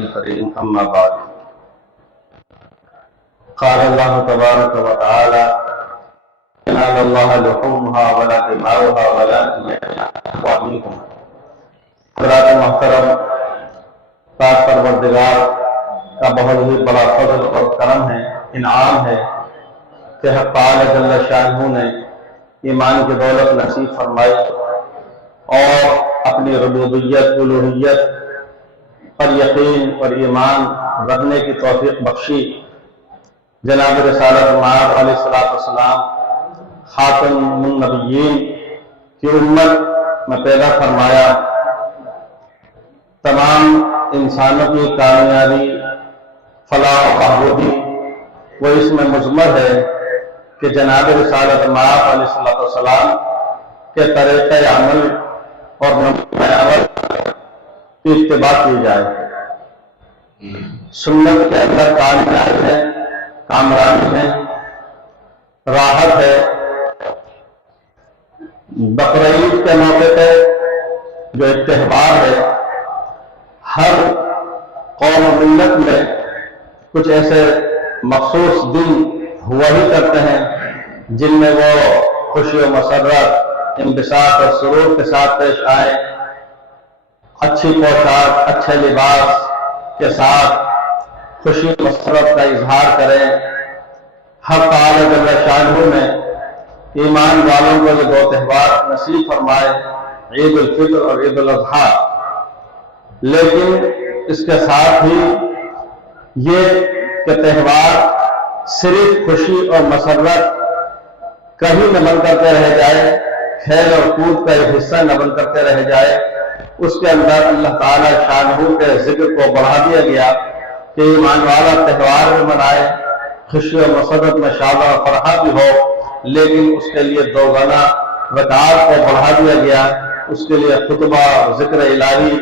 الكريم أما بعد قال الله تبارك وتعالى ينال الله لحومها ولا دماؤها ولكن ينالها منكم. حضرات محترم، پاک پروردگار کا بہت ہی بڑا فضل اور کرم ہے، انعام ہے کہ حق تعالی جل شانہ نے ایمان کی دولت نصیب فرمائی اور اپنی ربوبیت الوہیت پر یقین اور ایمان رکھنے کی توفیق بخشی. جناب رسالت مآب علیہ السلام خاتم النبیین کی امت میں پیدا فرمایا. تمام انسانوں کی کامیابی، فلاح و بہبودی وہ اس میں مضمر ہے کہ جناب رسالت مآب علیہ السلام کے طریقہ عمل اور نمونہ عمل کی اتباع کی جائے. سنت کے اندر کامیابی ہے، کامرانی ہے، راحت ہے. بقرعید کے موقع پہ جو ایک تہوار ہے، ہر قوم و ملت میں کچھ ایسے مخصوص دن ہوا ہی کرتے ہیں جن میں وہ خوشی و مسرت، انبساط اور سرور کے ساتھ پیش آئے، اچھی پوشاک، اچھے لباس کے ساتھ خوشی و مسرت کا اظہار کریں. حق تعالی جل شانہ نے ایمان والوں کو یہ دو تہوار نصیب فرمائے، عید الفطر اور عید الاضحیٰ. لیکن اس کے ساتھ ہی یہ کہ تہوار صرف خوشی اور مسرت کہیں نہ بن کرتے رہ جائے، کھیل اور کود کا ایک حصہ نہ بن کرتے رہ جائے. اس کے اندر اللہ تعالی شانہ کے ذکر کو بڑھا دیا گیا کہ ایمان والا تہوار میں منائے، خوشی و مسرت میں شاد و فرحہ بھی ہو، لیکن اس کے لیے دوگنا رکعات کو بڑھا دیا گیا. اس کے لیے خطبہ اور ذکر الہی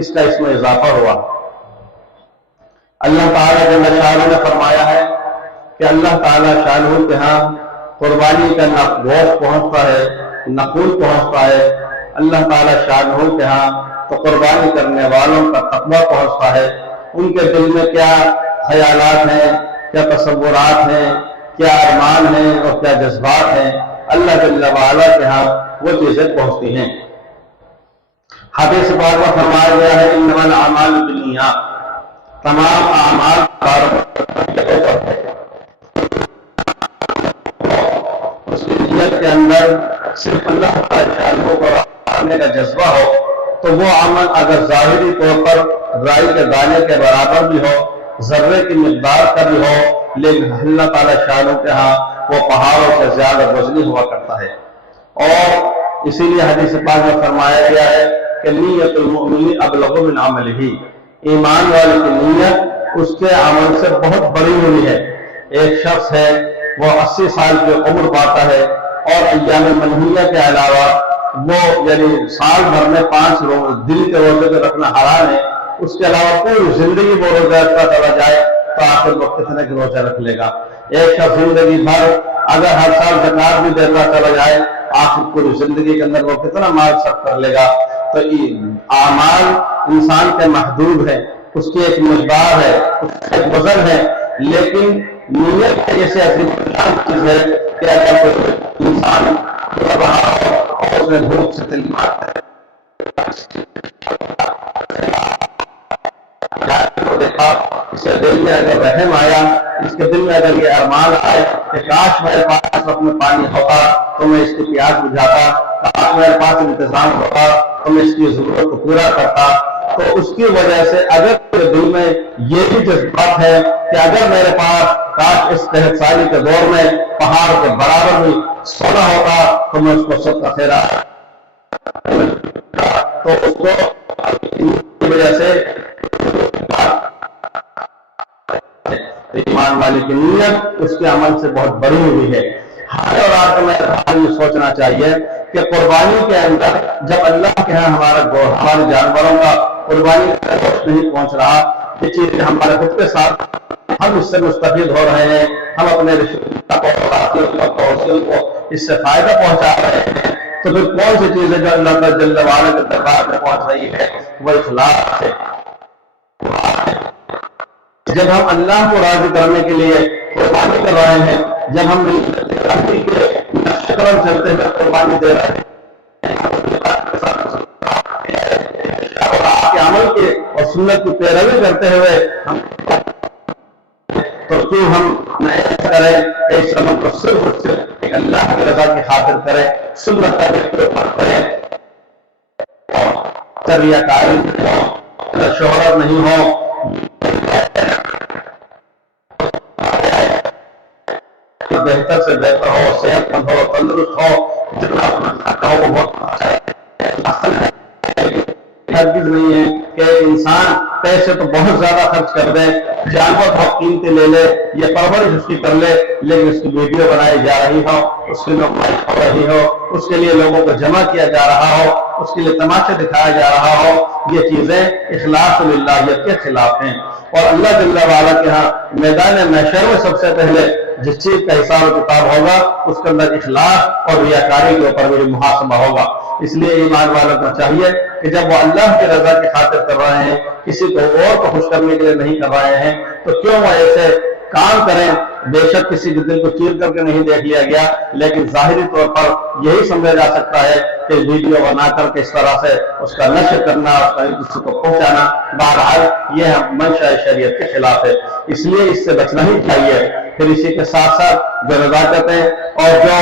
اس کا اس میں اضافہ ہوا. اللہ تعالیٰ جل شانہ نے فرمایا ہے کہ اللہ تعالیٰ شانہ کے ہاں قربانی کا نہ گوشت پہنچتا ہے نہ خون پہنچتا ہے. اللہ تعالیٰ شانہ کے ہاں تو قربانی کرنے والوں کا تقویٰ پہنچتا ہے. ان کے دل میں کیا خیالات ہیں، کیا تصورات ہیں، کیا ارمان ہیں اور کیا جذبات ہیں، اللہ جل وعلا کے ہاں وہ چیزیں پہنچتی ہیں. حدیث پاک میں فرمایا گیا ہے انما الاعمال بالنیات، تمام اعمال اس کی نیت کے اندر صرف اللہ تعالیٰ کو کرنے کا جذبہ ہو تو وہ عمل اگر ظاہری طور پر رائی کے دانے کے برابر بھی ہو، ذرے کی مقدار کا بھی ہو، لیکن اللہ تعالیٰ شانہ کے ہاں وہ پہاڑوں سے زیادہ وزنی ہوا کرتا ہے. اور اسی لیے حدیث پاک میں فرمایا گیا ہے کہ نیت المؤمن ابلغ من عملہ، ایمان والے کی نیت اس کے عمل سے بہت بڑی ہوئی ہے. ایک شخص ہے وہ 80 سال کی عمر پاتا ہے اور ایام منہیہ کے علاوہ وہ یعنی سال بھر میں 5 دن کے روزے کو رکھنا حرام ہے، اس کے علاوہ پوری زندگی وہ روزہ رکھتا چلا جائے تو آخر وہ کتنے کے روزہ رکھ لے گا. ایک شخص زندگی بھر اگر ہر سال زکات بھی دیتا چلا جائے آخر پوری زندگی کے اندر وہ کتنا مال صرف کر لے گا. تو اعمال انسان کے محدود ہے، اس کی ایک مقدار ہے، اس کا ایک وزن ہے، لیکن نیت جیسے عظیم چیز ہے کہ اگر کوئی انسان اس میں بھوک سے دل دیکھا، اس کے دل میں اگر رحم آیا، اس کے دل میں اگر یہ ارمان آئے کہ کاش میرے پاس وقت میں پانی ہوتا تو میں اس کی پیاس بجھاتا، کاش میرے پاس انتظام ہوتا تو میں اس کی ضرورت کو پورا کرتا، تو اس کی وجہ سے اگر میرے دل میں یہ بھی جذبات ہے کہ اگر میرے پاس کاش اس قحط سالی کے دور میں پہاڑ کے برابر بھی سونا ہوتا تو میں اس کو صدقہ خیرات تو اس کو وجہ سے ایمان والی کی نیت اس کے عمل سے بہت بڑی ہوئی ہے. ہر اور آپ کو میں سوچنا چاہیے کہ قربانی کے اندر جب اللہ کے ہاں ہمارے جانوروں کا قربانی کا گوشت نہیں پہنچ رہا، یہ چیز ہمارے خود کے ساتھ ہم اس سے مستفید ہو رہے ہیں، ہم اپنے رشتہ کو اس سے فائدہ پہنچا رہے ہیں، تو پھر کون سی چیز ہے جو اللہ جل وعلا کے دربار میں پہنچ رہی ہے؟ وہ اخلاص ہے. جب ہم اللہ کو راضی کرنے کے لیے قربانی کر رہے ہیں، جب ہم کے نقش قدم چلتے ہوئے قربانی دے رہے ہیں اور آپ کے عمل کے اور سنت کی پیروی کرتے ہوئے ہم تو کیوں ہم ایسا کریں، اس عمل کو صرف اللہ کی رضا کی خاطر کریں، سنت کے اوپر کریں، ریاکاری نہیں ہو، شہرت نہیں ہو، بہتر سے بہتر ہو، صحت مند ہو، تندرست ہو، جتنا ہو وہ بہت ہرگز نہیں ہے کہ انسان پیسے تو بہت زیادہ خرچ کر دے، جانور بہت قیمتی لے لے، یہ پرورش اس کی کر لے، لیکن اس کی ویڈیو بنائی جا رہی ہو، اس کی نمائش ہو رہی ہو، اس کے لیے لوگوں کو جمع کیا جا رہا ہو، اس کے لیے تماشا دکھایا جا رہا ہو، یہ چیزیں اخلاص للہیت کے خلاف ہیں۔ اور اللہ جل وعلا کے ہاں میدان محشر میں سب سے پہلے جس چیز کا حساب و کتاب ہوگا اس کے اندر اخلاص اور ریاکاری کے اوپر بھی محاسبہ ہوگا۔ اس لیے ایمان والوں کو چاہیے کہ جب وہ اللہ کی رضا کی خاطر کر رہے ہیں، کسی کو اور کو خوش کرنے کے لیے نہیں کر رہے ہیں، تو کیوں وہ ایسے کام کریں؟ بے شک کسی کے دل کو چیر کر کے نہیں دیکھ لیا گیا، لیکن ظاہری طور پر یہی سمجھا جا سکتا ہے کہ ویڈیو بنا کر کے اس طرح سے اس کا نشر کرنا، اس کا کسی کو پہنچانا، بہرحال یہ منشا شریعت کے خلاف ہے، اس لیے اس سے بچنا ہی چاہیے۔ پھر اسی کے ساتھ ساتھ جو نزاکتیں اور جو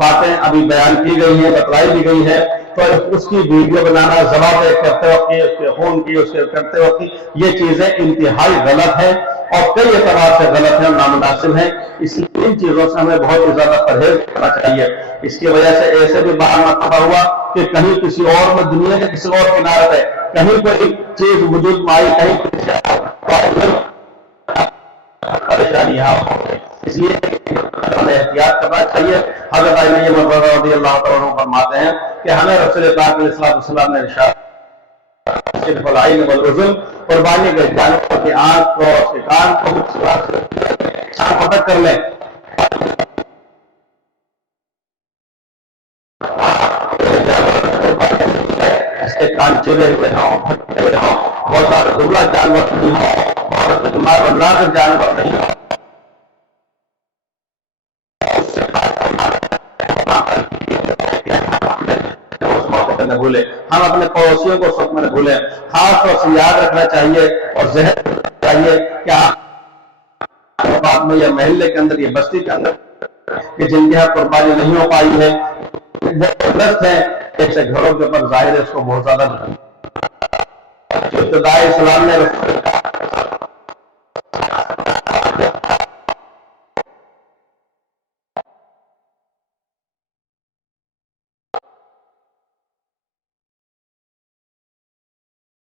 باتیں ابھی بیان کی گئی ہیں، بتلائی دی گئی ہے، تو اس کی ویڈیو بنانا، ذبح کرتے وقت اس کے خون کی، اس کے کرتے وقت یہ چیزیں انتہائی غلط ہیں اور کئی اعتبار سے غلط ہیں، نامناسب ہیں۔ اس لیے ان چیزوں سے ہمیں بہت ہی زیادہ پرہیز کرنا چاہیے۔ اس کی وجہ سے ایسے بھی باہر مرتبہ ہوا کہ کہیں کسی اور میں، دنیا کے کسی اور کنارے پہ کہیں کوئی چیز وجود میں آئی، کہیں پریشانی یہاں ہو گئی، اس لیے ہمیں احتیاط کرنا چاہیے۔ حضرت علی رضی اللہ تعالیٰ عنہ فرماتے ہیں کہ ہمیں رسول پاک علیہ السلام نے ارشاد قربانی کے جانور کی آنکھ کو، اس کے کان کو پٹک کر لیں، اس کے کان چلے ہوئے ہوں، پھٹے ہوئے ہوں، بہت سارے دبلا جانور نہیں ہو، بہت نازک جانور نہیں ہو، نہ بھولے، ہم اپنے پڑوسیوں کو سکھ میں نہ بھولیں۔ خاص طور سے یاد رکھنا چاہیے اور ذہن رکھنا چاہیے کہ آپ میں یا محلے کے اندر، یہ بستی کے اندر کہ جن کی قربانی نہیں ہو پائی ہے، زبردست ہے، ایسے گھروں کے اوپر ظاہر ہے اس کو بہت زیادہ ابتدائی اسلام نے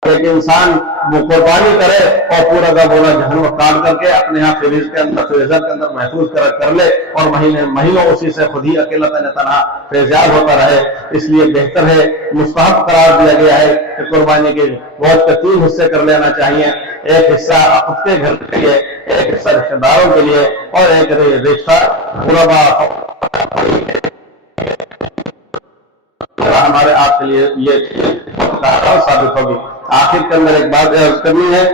کہ انسان وہ قربانی کرے اور پورا کا پورا جہنم کاٹ کر کے اپنے یہاں فریز کے اندر، فریزر کے اندر محفوظ کر لے اور مہینوں اسی سے خود ہی اکیلا تنہا فیضیاب ہوتا رہے۔ اس لیے بہتر ہے، مستحب قرار دیا گیا ہے کہ قربانی کے گوشت کے 3 حصے کر لینا چاہیے، ایک حصہ خود کے گھر کے لیے، ایک حصہ رشتہ داروں کے لیے اور ایک رشتہ غربا ہمارے آپ کے لیے یہ ثابت ہوگی۔ آخر کے اندر ایک بات عرض کرنی ہے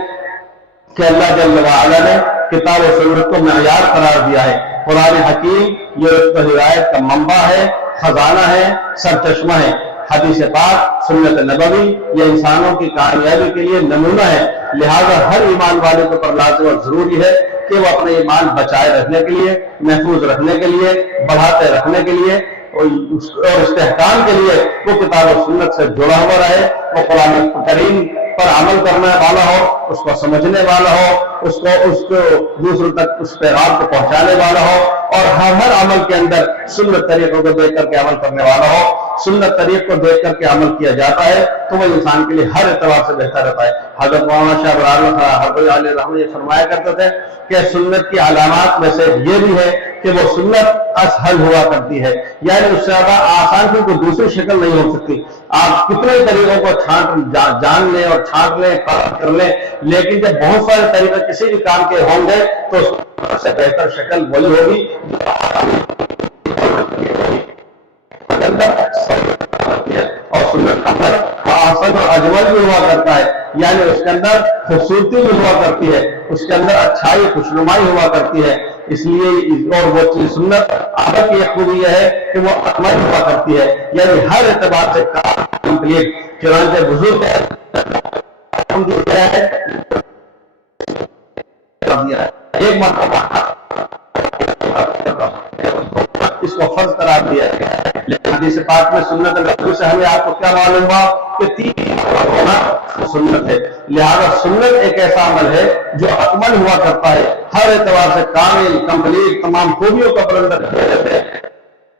کہ اللہ جل وعلا نے کتاب و سنت کو معیار قرار دیا ہے۔ قرآن حکیم یہ ہدایت کا منبع ہے، خزانہ ہے، سرچشمہ ہے۔ حدیث پاک، سنت نبوی یہ انسانوں کی کامیابی کے لیے نمونہ ہے۔ لہذا ہر ایمان والے کے اوپر لازم اور ضروری ہے کہ وہ اپنے ایمان بچائے رکھنے کے لیے، محفوظ رکھنے کے لیے، بڑھاتے رکھنے کے لیے اور استحکام کے لیے وہ کتاب و سنت سے جڑا ہوا رہے، وہ قرآن کریم پر عمل کرنے والا ہو، اس کو سمجھنے والا ہو، اس کو دوسروں تک اس پیغام کو پہنچانے والا ہو اور ہر عمل کے اندر سنت طریقوں کو دیکھ کر کے عمل کرنے والا ہو۔ سنت طریق کو دیکھ کر کے عمل کیا جاتا ہے تو وہ انسان کے لیے ہر اعتبار سے بہتر رہتا ہے۔ حضرت مولانا شاہ ابرار علیہ رحمۃ یہ فرمایا کرتے تھے کہ سنت کی علامات میں سے یہ بھی ہے کہ وہ سنت اسہل ہوا کرتی ہے، یعنی اس سے زیادہ آسان کی کوئی دوسری شکل نہیں ہو سکتی۔ آپ کتنے طریقوں کو جان لیں اور چھانٹ لیں، کر لیں، لیکن جب بہت سارے طریقے کسی بھی کام کے ہوں گے تو اس سے بہتر شکل وہی ہوگی اور سنت اکمل اور اجمل بھی ہوا کرتا ہے، یعنی اس کے اندر خوبصورتی بھی ہوا کرتی ہے، اس کے اندر اچھائی خوشنمائی ہوا کرتی ہے. اس لیے اور وہ چیز سنت عادت کی ایک خوبی یہ ہے کہ وہ اکمل ہوا کرتی ہے، یعنی ہر اعتبار سے کمپلیٹ. چنانچہ بزرگ ایک مرتبہ اس کو فرض قرار دیا ہے. حدیث پاک میں سنت نبوی سے ہمیں آپ کو کیا معلوم ہوا کہ 3 ہونا سنت ہے. لہذا سنت ایک ایسا عمل ہے جو اکمل ہوا کرتا ہے، ہر اعتبار سے کامل کمپلیٹ، تمام خوبیوں کا بلندر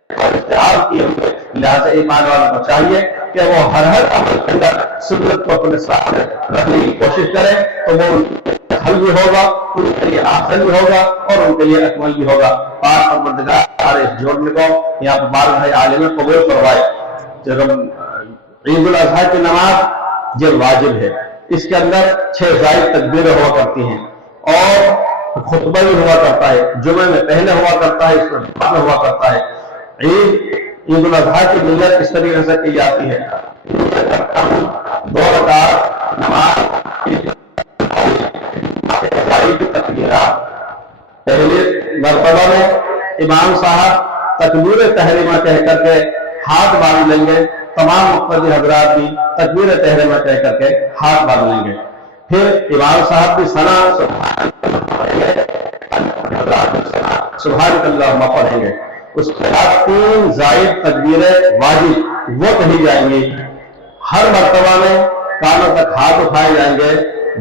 اور اشتہار کیے ہوئے. لہذا ایمان والوں کو چاہیے کہ وہ ہر عمل کے اندر سنت کو اپنے ساتھ رکھنے کی کوشش کریں، تو وہ حل بھی ہوگا، ان کے لیے آسان بھی ہوگا اور ان کے لیے اکمل بھی ہوگا. پاک پروردگار سارے اس جوڑنے کو یہاں پر بار بھائی عالم قبول کروائے. جب عید الاضحیٰ کی نماز یہ واجب ہے، اس کے اندر 6 زائد تکبیریں ہوا کرتی ہیں اور خطبہ بھی ہوا کرتا ہے. جمعے میں پہلے ہوا کرتا ہے، اس میں بعد میں ہوا کرتا ہے. عید الاضحیٰ کی نیت اس طریقے سے کی جاتی ہے: 2 رکعت نماز پہلی مرتبہ میں امام صاحب تکبیر تحریمہ کہہ کر کے ہاتھ باندھ لیں گے. تمام مقتدی حضرات بھی تکبیر تحریمہ کہہ کر کے ہاتھ باندھ لیں گے. پھر امام صاحب کی ثنا سبحانک اللہم پڑھیں گے. اس کے بعد 3 زائد تکبیریں واجب وہ کہی جائیں گی. ہر مرتبہ میں کانوں تک ہاتھ اٹھائے جائیں گے.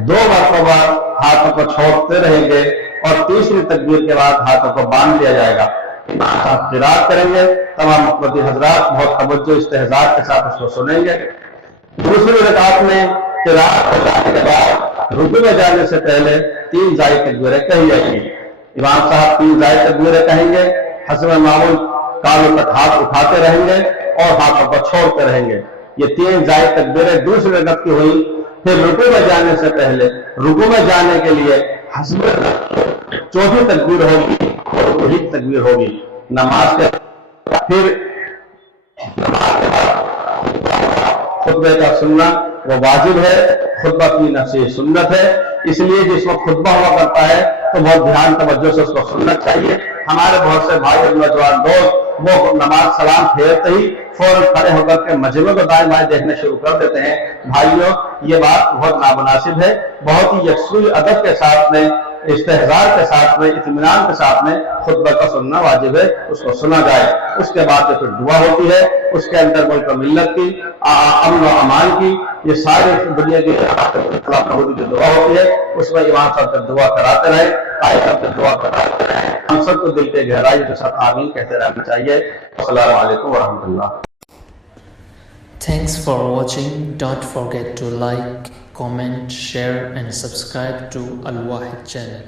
2 مرتبہ ہاتھوں کو چھوڑتے رہیں گے اور تیسری تکبیر کے بعد ہاتھوں کو باندھ دیا جائے گا. امام قرات کریں گے. تمام مقتدی حضرات بہت توجہ استحضار کے ساتھ اس کو سنیں گے. دوسری رکعت میں قرات کرنے کے بعد رکوع میں جانے سے پہلے 3 زائد تکبیریں کہی جائیں گی. امام صاحب 3 زائد تکبیریں کہیں گے. حسب معمول کانوں تک ہاتھ اٹھاتے رہیں گے اور ہاتھوں کو چھوڑتے رہیں گے. یہ 3 زائد تکبیریں دوسری رکعت کی ہوئی. پھر رکوع میں جانے سے پہلے رکوع میں جانے کے لیے حسب چوتھی تکبیر ہوگی اور وہی تکبیر ہوگی. نماز کے پھر خطبے کا سننا وہ واجب ہے. خطبہ کی نفسی سنت ہے، اس لیے جس وقت خطبہ ہوا کرتا ہے تو بہت دھیان توجہ سے اس کو سننا چاہیے. ہمارے بہت سے بھائی اور نوجوان دوست وہ نماز سلام پھیرتے ہی فوراً کھڑے ہو کر کے مجمع کو دائیں بائیں دیکھنا شروع کر دیتے ہیں. بھائیوں، یہ بات بہت نامناسب ہے. بہت ہی یکسوئی ادب کے ساتھ میں، استحضار کے ساتھ میں، اطمینان کے ساتھ میں خطبہ کا سننا واجب ہے. اس کو سنا جائے. اس کے بعد پھر دعا ہوتی ہے. اس کے اندر ملک و ملت کی، امن و امان کی، یہ ساری دنیا کی دعا ہوتی ہے. اس میں امام صاحب سے دعا کراتے رہے، دعا کراتے رہے. ہم سب کو دل کے گہرائی کے ساتھ آمین کہتے رہنا چاہیے. السلام علیکم ورحمۃ اللہ. Thanks for watching. Don't forget to like, comment, share and subscribe to Al Wahid channel.